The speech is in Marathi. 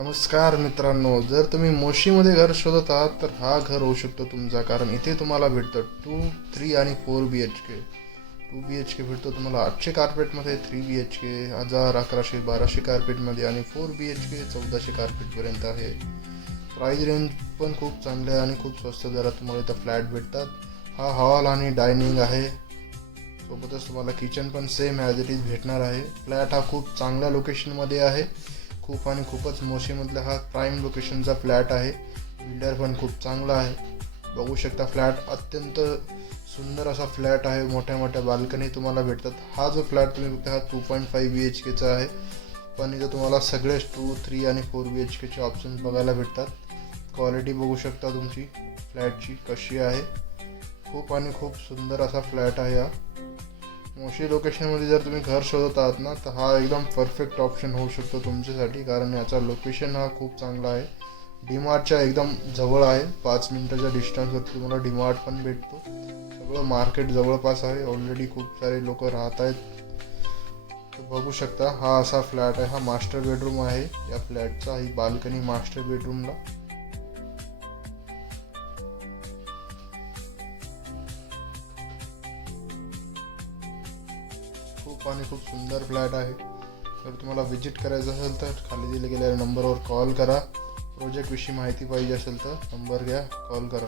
नमस्कार मित्रांनो, जर तुम्ही मोशीमध्ये घर शोधत आहात तर हा घर होऊ शकतो तुमचा. कारण इथे तुम्हाला भेटतं 2, 3 आणि 4 BHK. 2 BHK भेटतो तुम्हाला 800 कार्पेटमध्ये, 3 BHK 1000, 1100, 1200 कार्पेटमध्ये आणि 4 BHK 1400 कार्पेटपर्यंत आहे. प्राईज रेंज पण खूप चांगले आहे आणि खूप स्वस्त दरात तुम्हाला इथं फ्लॅट भेटतात. हा हॉल आणि डायनिंग आहे, सोबतच तुम्हाला किचन पण सेम ॲज इट इज भेटणार आहे. फ्लॅट हा खूप चांगल्या लोकेशनमध्ये आहे. खूपच मोशीमधला हा प्राईम लोकेशनचा फ्लॅट आहे. बिल्डर पण खूप चांगला आहे. बघू शकता फ्लॅट अत्यंत सुंदर असा फ्लॅट आहे. मोठ्या बाल्कनी तुम्हाला भेटतात. हा जो फ्लॅट तुम्ही बघता हा 2.5 BHKचा आहे, पण इथं तुम्हाला सगळेच 2, 3 आणि 4 BHKचे ऑप्शन बघायला भेटतात. क्वालिटी बघू शकता तुमची फ्लॅटची कशी आहे. खूप सुंदर असा फ्लॅट आहे हा. मोशी लोकेशनमध्ये जर तुम्ही घर शोधत आहात ना, तर हा एकदम परफेक्ट ऑप्शन होऊ शकतो तुमच्यासाठी. कारण याचा लोकेशन हा खूप चांगला आहे. डीमार्टच्या एकदम जवळ आहे. 5 मिनिटाच्या डिस्टन्सवरती तुम्हाला डीमार्ट पण भेटतो. सगळं मार्केट जवळपास आहे. ऑलरेडी खूप सारे लोक राहत आहेत. तर बघू शकता हा असा फ्लॅट आहे. हा मास्टर बेडरूम आहे या फ्लॅटचा. ही बाल्कनी मास्टर बेडरूमला. खूप सुंदर फ्लॅट आहे. जर तुम्हाला विजिट करायचं असेल तर खाली दिले गेलेल्या नंबरवर कॉल करा. प्रोजेक्टविषयी माहिती पाहिजे असेल तर नंबर घ्या, कॉल करा.